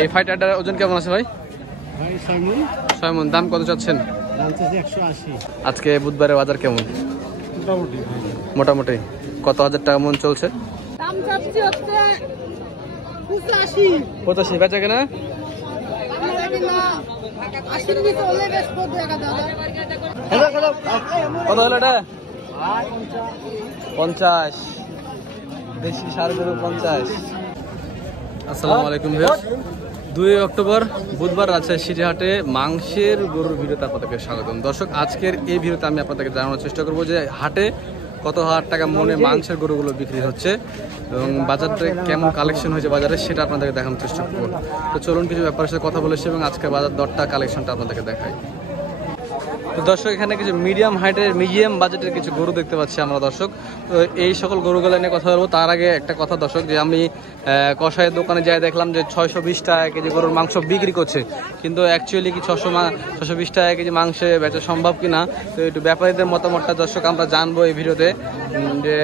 এই ফাইটারটার ওজন কেমন আছে ভাই? 6 মণ। দাম কত চাচ্ছেন? আজকে বুধবারের বাজার কেমন? মোটামুটি কত হাজার টাকা মন চলছে? 85। বেচা কেনা কত হলো এটা? 50। দেশি ষাঁড় গরু 50। আসসালামু আলাইকুম ভিউয়ার্স, 2 অক্টোবর বুধবার রাজশাহী সিটি হাটে মাংসের গরুর ভিডিওতে আপনাদেরকে স্বাগতম। দর্শক, আজকের এই ভিডিওতে আমি আপনাদেরকে জানানোর চেষ্টা করবো যে হাটে কত হাজার টাকা মনে মাংসের গরুগুলো বিক্রি হচ্ছে এবং বাজারটা কেমন কালেকশন হয়েছে বাজারে সেটা আপনাদেরকে দেখানোর চেষ্টা করবো। তো চলুন কিছু ব্যাপারের সাথে কথা বলেছি এবং আজকে বাজার দরটা কালেকশনটা আপনাদেরকে দেখাই। তো দর্শক, এখানে কিছু মিডিয়াম হাইটের মিডিয়াম বাজেটের কিছু গরু দেখতে পাচ্ছি আমরা দর্শক। তো এই সকল গরুগুলো নিয়ে কথা বলবো। তার আগে একটা কথা দর্শক, যে আমি কষাইয়ের দোকানে যাই দেখলাম যে 620 টাকা কেজি গরুর মাংস বিক্রি করছে, কিন্তু অ্যাকচুয়ালি কি 620 টাকা কেজি মাংসে বেচা সম্ভব কিনা, তো একটু ব্যাপারীদের মতামতটা দর্শক আমরা জানবো এই ভিডিওতে। যে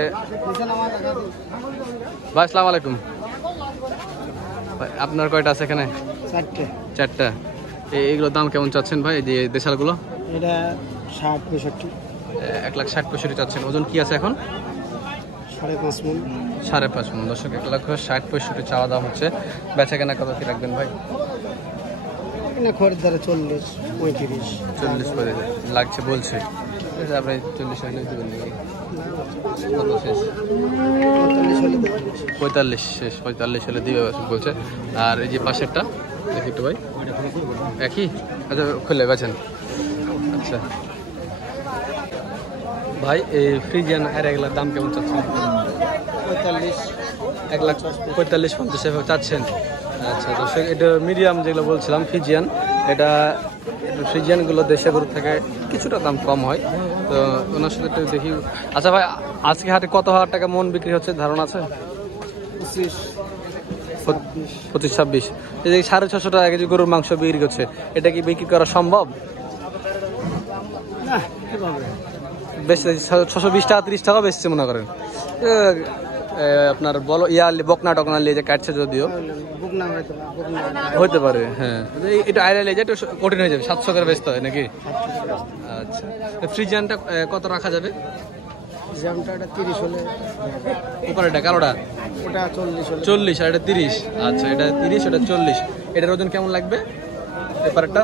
ভাই আসসালামু আলাইকুম, আপনার কয়টা আছে এখানে? 4টা। এইগুলোর দাম কেমন চাচ্ছেন ভাই, যে দেশালগুলো? এটা 60-65। 1,60,65 চাচ্ছেন। ওজন কি আছে এখন? 5.5 মণ। 5.5 মণ। দর্শক, 1,60,65 চাওয়া দাম হচ্ছে। বেচা কেনা কত কি রাখবেন ভাই? খরিদ্দারে 40-35। 40 করে লাগছে বলছে। আপনি 40 হলে দেবেন কত শেষ? 45 শেষ। 45 হলে দিবে বলছে। আর এই যে পাশেরটা দেখি একটু ভাই, একই? আচ্ছা, খুলে বেছেন। আচ্ছা ভাই, এই ফ্রিজিয়ান আর এগুলোর দাম কেমন চাচ্ছেন? 1,45,50 চাচ্ছেন। আচ্ছা দর্শক, এটা মিডিয়াম যেগুলো বলছিলাম ফ্রিজিয়ান, এটা ফ্রিজিয়ানগুলো দেশে গরু থেকে কিছুটা দাম কম হয়, তো ওনার সাথে একটু দেখি। আচ্ছা ভাই, আজকে হাটে কত হাজার টাকা মন বিক্রি হচ্ছে ধারণা আছে? 25-26। এই যে 650 টাকা কেজি গরুর মাংস বিক্রি করছে, এটা কি বিক্রি করা সম্ভব? বেশি 620 টাকা 30 টাকা বেশি মনে করেন। আপনার বলো বকনা টকনা লিয়ে যে কাটছে, যদিও হইতে পারে। হ্যাঁ, এটা আইডিয়া লিয়ে একটু কঠিন হয়ে যাবে। 700 করে বেচতে হয় নাকি? আচ্ছা, ফ্রিজিয়ানটা কত রাখা যাবে? উপরে এটা কালোটা 40 আর এটা 30। আচ্ছা, এটা 30, এটা 40। এটার ওজন কেমন লাগবে? এপারটা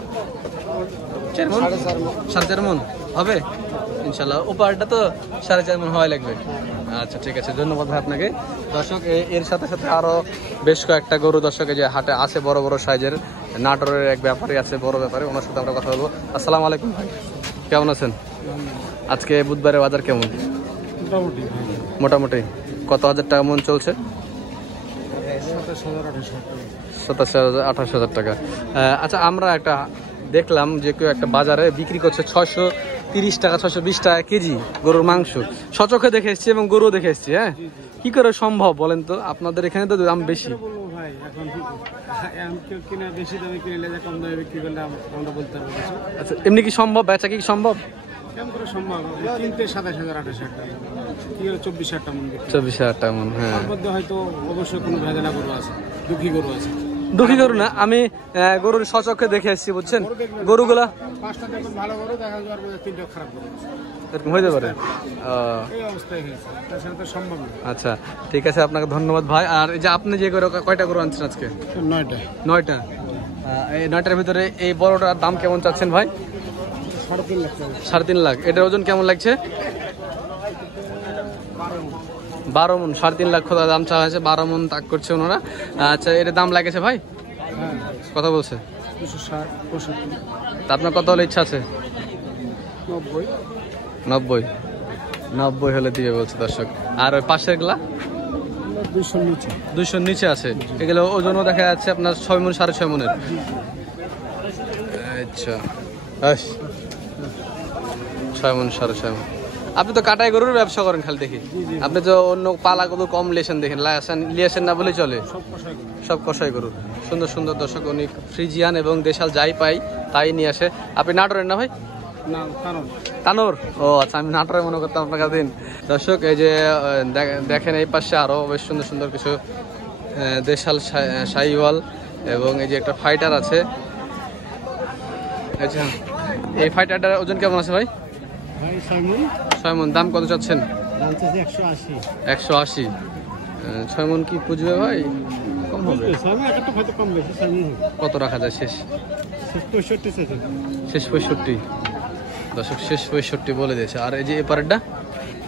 4.5 মণ হবে ইনশাল্লাহ। ওপারটা তো 4.5 মণ হওয়াই লাগবে। আচ্ছা ঠিক আছে, ধন্যবাদ ভাই আপনাকে। দর্শক, এর সাথে সাথে আরো বেশ কয়েকটা গরু দর্শকে যে হাটে আছে বড় বড় সাইজের, নাটোরের এক ব্যাপারী আছে, বড় ব্যাপারী, ওনার সাথে আমরা কথা বলবো। আসসালামু আলাইকুম ভাই, কেমন আছেন? আজকে বুধবারের বাজার কেমন? মোটামুটি কত হাজার টাকা মন চলছে? 27,000-28,000 টাকা। আচ্ছা, আমরা একটা দেখলাম যে কেউ একটা বাজারে বিক্রি করছে 630 টাকা 620 টাকা কেজি গরুর মাংস। সচক্ষে দেখে এসছি এবং গরু দেখে এসছি। হ্যাঁ, কি করে সম্ভব বলেন তো? আপনাদের এখানে তো দাম বেশি। আচ্ছা, এমনি কি সম্ভব? বেচা কি সম্ভব? 24,000 টাকা মন। হ্যাঁ, হয়তো অবশ্যই কোনো ভেজালা গরু আছে, দুঃখী গরু না, আমি গরুর সচক্ষে দেখে এসেছি, বুঝছেন? গরুগুলা এরকম হইতে পারে। আচ্ছা ঠিক আছে, আপনাকে ধন্যবাদ ভাই। আর এই যে আপনি যে গরু, কয়টা গরু আনছেন আজকে? 9টা। এই 9টার ভিতরে এই বড়টার দাম কেমন চাচ্ছেন ভাই? 3.5 লাখ। এটার ওজন কেমন লাগছে? 12 মণ। 3.5 লাখ দাম চাওয়া হয়েছে, 12 মণ তাক করছে ওনারা। আচ্ছা, এটার দাম লাগেছে ভাই? কত বলছে? 260-65। তা আপনার কত হলে ইচ্ছা আছে? 90 হলে দিবে বলছে দর্শক। আর ওই পাশের গুলা 200 নিচে আছে। এগুলো ওজনও দেখা যাচ্ছে আপনার 6 মণ 6.5 মণের। আচ্ছা, 6 মণ 6.5 মণ। আপনি তো কাটাই গরুর ব্যবসা করেন খালি দেখি। আপনি তো অন্য পালা গরু কম লিয়েছেন, দেখেন লিয়েছেন না বলে চলে। সব কষাই গরু সুন্দর সুন্দর দর্শক, উনি ফ্রিজিয়ান এবং দেশাল যাই পাই তাই নিয়ে আসে। আপনি নাটোরের না ভাই? তানোর। ও আচ্ছা, আমি নাটোরে মনে করতাম আপনার দিন। দর্শক, এই যে দেখেন এই পাশে আরো বেশ সুন্দর সুন্দর কিছু দেশাল শাহিওয়াল এবং এই যে একটা ফাইটার আছে। আচ্ছা, এই ফাইটারটার ওজন কেমন আছে ভাই? 6 মণ। দাম কত চাচ্ছেন? 180। 6 মণ কি পুজবে ভাই? কম হবে? কত রাখা যায় শেষ? শেষ 65। দর্শক শেষ 65 বলে দিয়েছে। আর এই যে এপারেরটা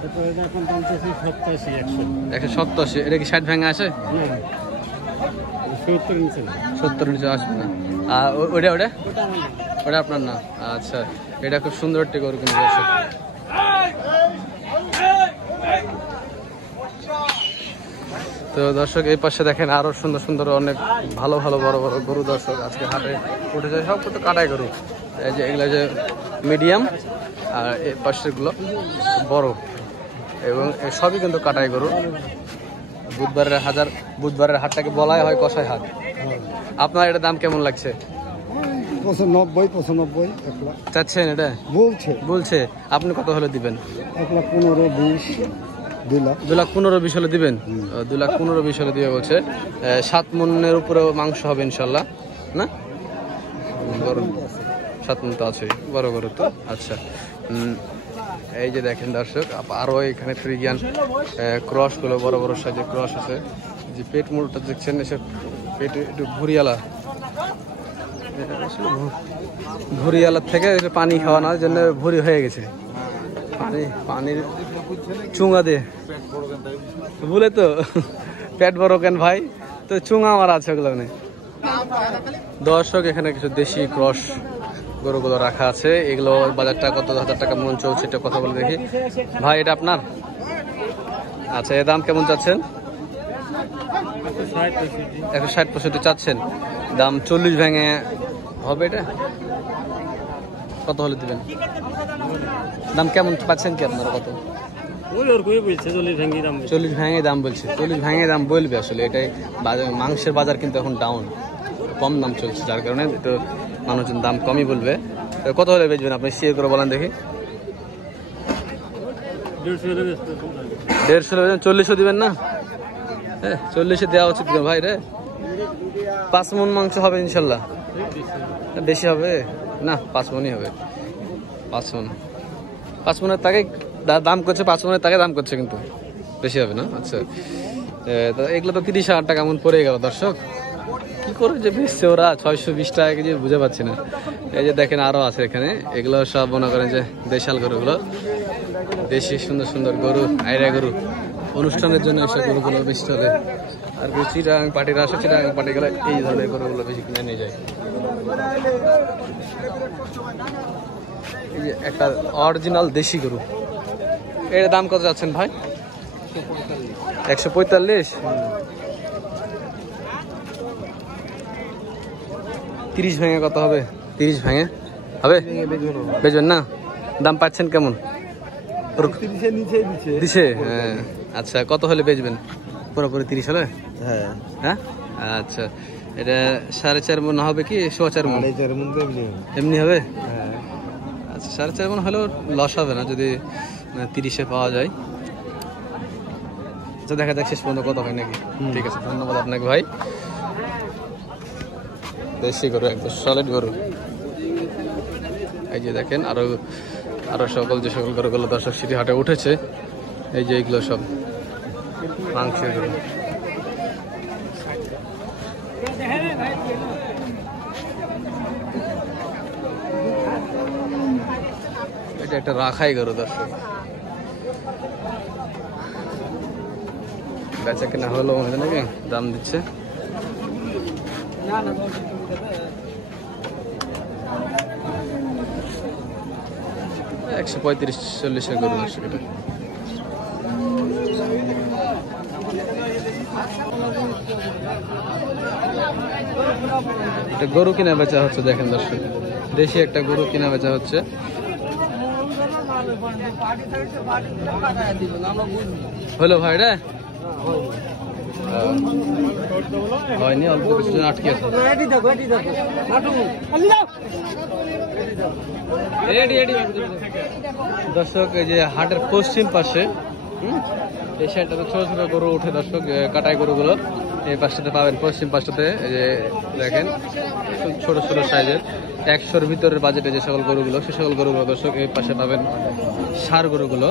187। এটা কি 60 ভেঙে আসে? 70 নিচে আসবে না। আর ওটা ওটা ওটা আপনার না? আচ্ছা, এটা খুব সুন্দর একটি গরু কিন্তু দর্শক। তো দর্শক এই পাশে দেখেন আরো সুন্দর সুন্দর অনেক ভালো ভালো বড় বড় গরু দর্শক আজকে হাটে উঠে যায়। সব কিন্তু কাটাই গরু। এই যে এগুলো যে মিডিয়াম, আর এই পাশের গুলো বড়, এবং সবই কিন্তু কাটাই গরু। বুধবারের হাটটাকে বলাই হয় কষাই হাট। আপনার এটা দাম কেমন লাগছে? 95 চাচ্ছেন? এটা বলছে আপনি কত হলে দিবেন? 2,15,20 হলে দিবেন। 2,15,20 হলে দিবে বলছে। 7 মণের উপরেও মাংস হবে ইনশাল্লাহ না? 7 মণ তো আছে, বড় বড় তো। আচ্ছা, এই যে দেখেন দর্শক আরো এখানে ফ্রিজিয়ান ক্রস গুলো বড় বড় সাইজের ক্রস আছে। যে পেট মুড়টা দেখছেন, এসব পেট একটু ভুরিয়ালার থেকে পানি খাওয়ানোর জন্য ভুরি হয়ে গেছে। পানির চুঙা দিয়ে বলে তো পেট বড় কেন ভাই? তো চুঙা আমার আছে ওগুলো। দর্শক এখানে কিছু দেশি ক্রস গরুগুলো রাখা আছে। এগুলো বাজারটা কত হাজার টাকা মন চলছে এটা কথা বলে দেখি। ভাই এটা আপনার? আচ্ছা, এর দাম কেমন চাচ্ছেন? 160-65 চাচ্ছেন। দাম 40 ভেঙে হবে। এটা কত হলে দিবেন? দাম কেমন পাচ্ছেন কি আপনারা? কত? 40 ভেঙে দাম বলছে। 40 ভেঙে দাম বলবে আসলে। এটাই মাংসের বাজার কিন্তু এখন ডাউন, কম দাম চলছে, যার কারণে তো মানুষজন দাম কমই বলবে। কত হলে বেচবেন আপনি সিএ করে বলেন দেখি? 150 40 দিবেন না? হ্যাঁ, 40 দেওয়া উচিত ভাই রে। 5 মণ মাংস হবে ইনশাল্লাহ? বেশি হবে না? 5 মণই হবে। 5 মণের তাকে দাম করছে, 5 মণের তাকে দাম করছে, কিন্তু বেশি হবে না? আচ্ছা, তো এগুলো তো 30,000 টাকা মন পড়ে গেল দর্শক। কি করে যে বেচছে ওরা 620 টাকা কেজি বুঝে পাচ্ছি না। এই যে দেখেন আরো আছে এখানে। এগুলো সব মনে করেন যে দেশাল গরুগুলো, দেশি সুন্দর সুন্দর গরু, আইরা গরু। অনুষ্ঠানের জন্য এসব গরুগুলো বেশি চলে। আর চিটাগাং পার্টিরা আসে, চিটাগাং পার্টি গেলে এই ধরনের গরুগুলো বেশি কিনে নিয়ে যায়। এই যে একটা অরিজিনাল দেশি গরু। এর দাম কত যাচ্ছেন ভাই? 145। 30 ভেঙে কত হবে? 30 ভেঙে হবে? বেচবেন না? দাম পাচ্ছেন কেমন? দিছে? হ্যাঁ। আচ্ছা, কত হলে বেচবেন? পুরোপুরি 30 হলে? হ্যাঁ। আচ্ছা, এটা 4.5 মণ হবে কি 4.5 মণ? এমনি হবে? আচ্ছা, 4.5 মণ হলেও লস হবে না যদি 30-এ পাওয়া যায়। আচ্ছা, দেখা যাক শেষ পর্যন্ত কত হয় নাকি। ঠিক আছে, ধন্যবাদ আপনাকে ভাই। দেশি গরু, একদম সলিড গরু। এই যে দেখেন আরো সকল যে সকল গরুগুলো দর্শক সিটি হাটে উঠেছে, এই যে এইগুলো সব মাংসের গরু। এটা একটা রাখাই গরু দর্শক। বেচা কেনা হলো নাকি? দাম দিচ্ছে। 135-40 গরু দর্শক। এটা গরু কিনা বেচা হচ্ছে দেখেন দর্শক। দেশি একটা গরু কিনা বেচা হচ্ছে। হলো ভাই রে? হয়নি, অল্প কিছু আটকে আছে। দর্শক এই যে হাটের পশ্চিম পাশে এই সাইডটাতে ছোট ছোট গরু উঠে দর্শক, কাটাই গরুগুলো। এই পাশটাতে পাবেন, পশ্চিম পাশটাতে এই যে দেখেন ছোট ছোট সাইজের 100-র ভিতরের বাজেটে যে সকল গরুগুলো, সে সকল গরুগুলো দর্শক এই পাশে পাবেন ষাঁড় গরুগুলো।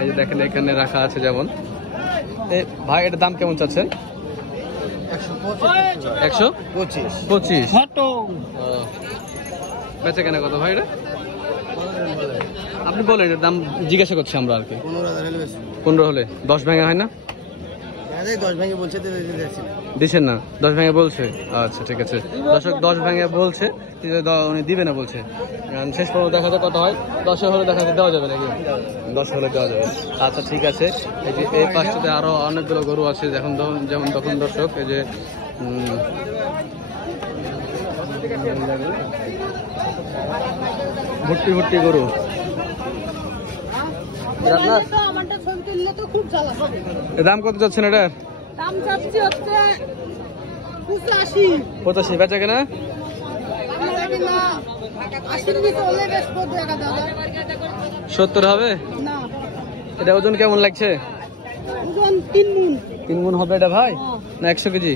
এই যে দেখেন এখানে রাখা আছে যেমন। ভাই এটার দাম কেমন চাচ্ছেন? 125। বেচা কেনা কত ভাই এটা? আপনি বলেন, এটার দাম জিজ্ঞাসা করছি আমরা আর কি। 15 হলে 10 ভেঙে হয় না? 10 ভেঙে বলছে, দিচ্ছেন না? 10 ভেঙে বলছে। আচ্ছা ঠিক আছে দর্শক, 10 ভেঙে বলছে, উনি দিবে না বলছে। শেষ পর্যন্ত দেখা যায় কত হয়, 10 হলে দেখা যায় দেওয়া যাবে নাকি? 10 হলে দেওয়া যাবে। আচ্ছা ঠিক আছে। এই যে এই পাশটাতে আরো অনেকগুলো গরু আছে, যেমন তখন দর্শক এই যে ভর্তি ভর্তি গরু। দাম কত যাচ্ছেন এটার? দাম চাচ্ছি হচ্ছে 85। বেচা কেনা? 70 হবে? এটা ওজন কেমন লাগছে? 3 মণ হবে এটা ভাই, না 100 কেজি?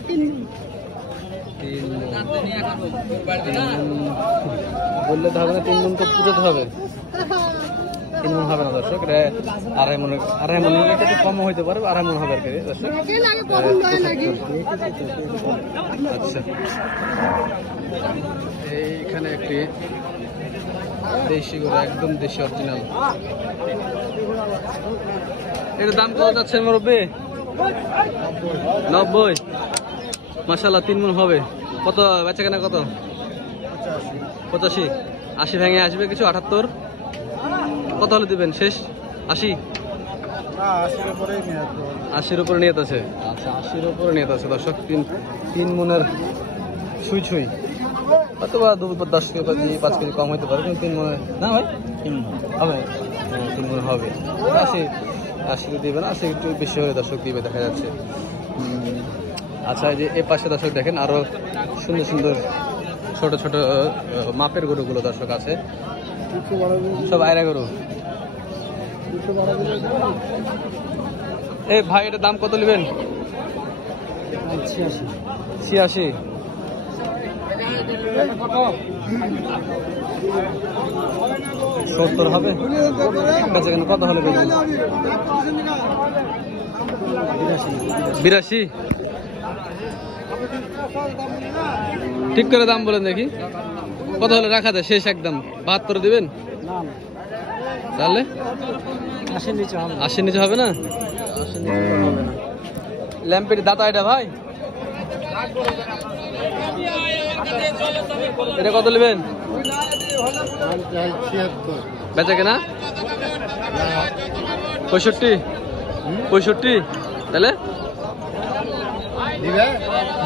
3 বললে তো হবে না, 3 মণ তো পুজোতে হবে। 3 মণ হবে না দর্শক, এটা 2.5 মণ। 2.5 মণ একটু কম হইতে পারে, 2.5 মণ হবে আর কি দর্শক। আচ্ছা এইখানে একটি দেশি গরু, একদম দেশি অরিজিনাল। এটার দাম কত যাচ্ছে মুরব্বি? 90। মাশাআল্লাহ 3 মণ হবে। কত বেচা কেনা কত? 85। 80 ভেঙে আসবে কিছু? 78। কত হলে দিবেন শেষ? 80? 80-র উপরে নিয়ত আছে। আচ্ছা 80-র উপরে নিয়ত আছে দর্শক। 3 মণের ছুঁই ছুঁই, অথবা 10 কেজি 5 কেজি কম হইতে পারে, কিন্তু 3 মণের না ভাই? 3 মণ হবে। 3 মণ হবে। 80 দিবে না, 80 একটু বেশি হলে দর্শক দিবে দেখা যাচ্ছে। আচ্ছা এই যে এই পাশে দর্শক দেখেন আরো সুন্দর সুন্দর ছোট ছোট মাপের গরুগুলো দর্শক আছে, সব আয়রা গরু। এই ভাই এটার দাম কত নেবেন? 86। 70 হবে? কত হলে বেচবেন? 82। ঠিক করে দাম বলেন দেখি, কত হলে রাখা যায় শেষ একদম? 72 দিবেন? তাহলে 80-র নিচে হবে না? ল্যাম্পের দাতা এটা ভাই, এটা কত নেবেন? বেচা কেনা 65। তাহলে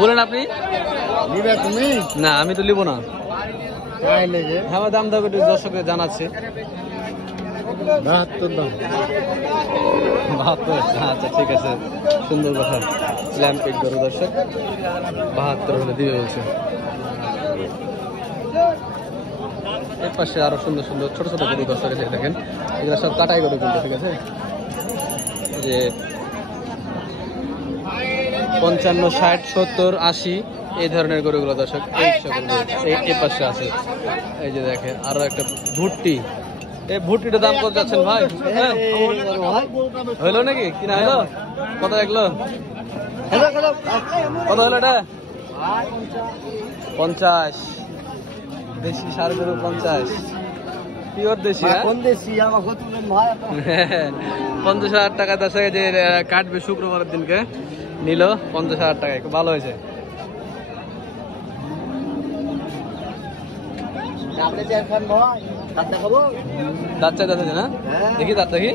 বলেন আপনি। না আমি তো নিব না। হ্যাঁ দাম দাও একটু দর্শকদের জানাচ্ছি। 72। আচ্ছা ঠিক আছে, সুন্দর কথা। ল্যাম্পের গরু দর্শক 72 হলে দিবে বলছে। এর পাশে আরো সুন্দর সুন্দর ছোট ছোট গরু দর্শক দেখেন, এগুলো সব কাটাই গরু কিন্তু, ঠিক আছে? যে 55, 60, 70, 80 এই ধরনের গরুগুলো দর্শক এই পাশে আছে। এই যে দেখেন আরো একটা ভুট্টি। এই ভুট্টিটার দাম কত যাচ্ছেন ভাই? হইলো নাকি কিনা হইলো? কত লাগলো? কত হলো এটা? 50। দেশি ষাঁড় গরু 50, পিওর দেশি। কোন দেশি? 50,000 টাকা দর্শক যে কাটবে শুক্রবারের দিনকে নিল 50,000 টাকায়, খুব ভালো হয়েছে। দাঁত চাই দাঁত না, দেখি দাঁত দেখি।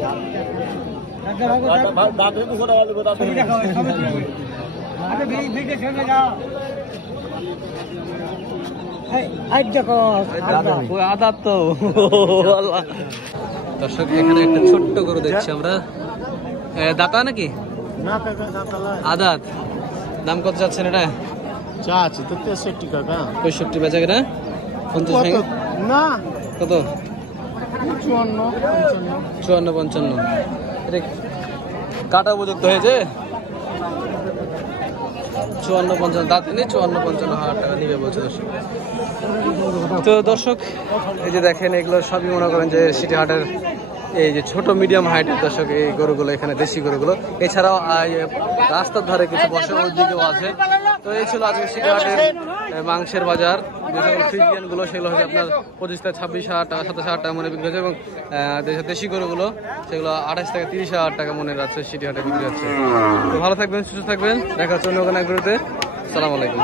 আদাত তো দর্শক, এখানে একটা ছোট্ট গরু দেখছি আমরা, দাতা নাকি আদাত। দাম কত যাচ্ছেন এটা? 65 বেচা কেনা 50 ভেঙে না কত? 54, 55। এটা কাটা উপযুক্ত হয়েছে? 54-55 দাঁত নেই, 54-55 টাকা নিবে বলছে দর্শক। তো দর্শক এই যে দেখেন এগুলো সবই মনে করেন যে সিটি হাটের এই যে ছোট মিডিয়াম হাইটের দর্শক এই গরুগুলো, এখানে দেশি গরুগুলো। এছাড়াও রাস্তার ধারে কিছু বসে ওই দিকেও আছে। তো এই ছিল আজকে সিটি হাটের মাংসের বাজার। যে সকল ফ্রিজিয়ান গুলো সেগুলো হচ্ছে আপনার 25 থেকে 26,000 টাকা, 27,000 টাকা মনে বিক্রি হচ্ছে, এবং দেশি গরুগুলো সেগুলো 28 থেকে 30,000 টাকা মনে যাচ্ছে সিটি হাটে বিক্রি হচ্ছে। তো ভালো থাকবেন, সুস্থ থাকবেন, দেখা হচ্ছে অন্য কোনো এক ভিডিওতে। আসসালামু আলাইকুম।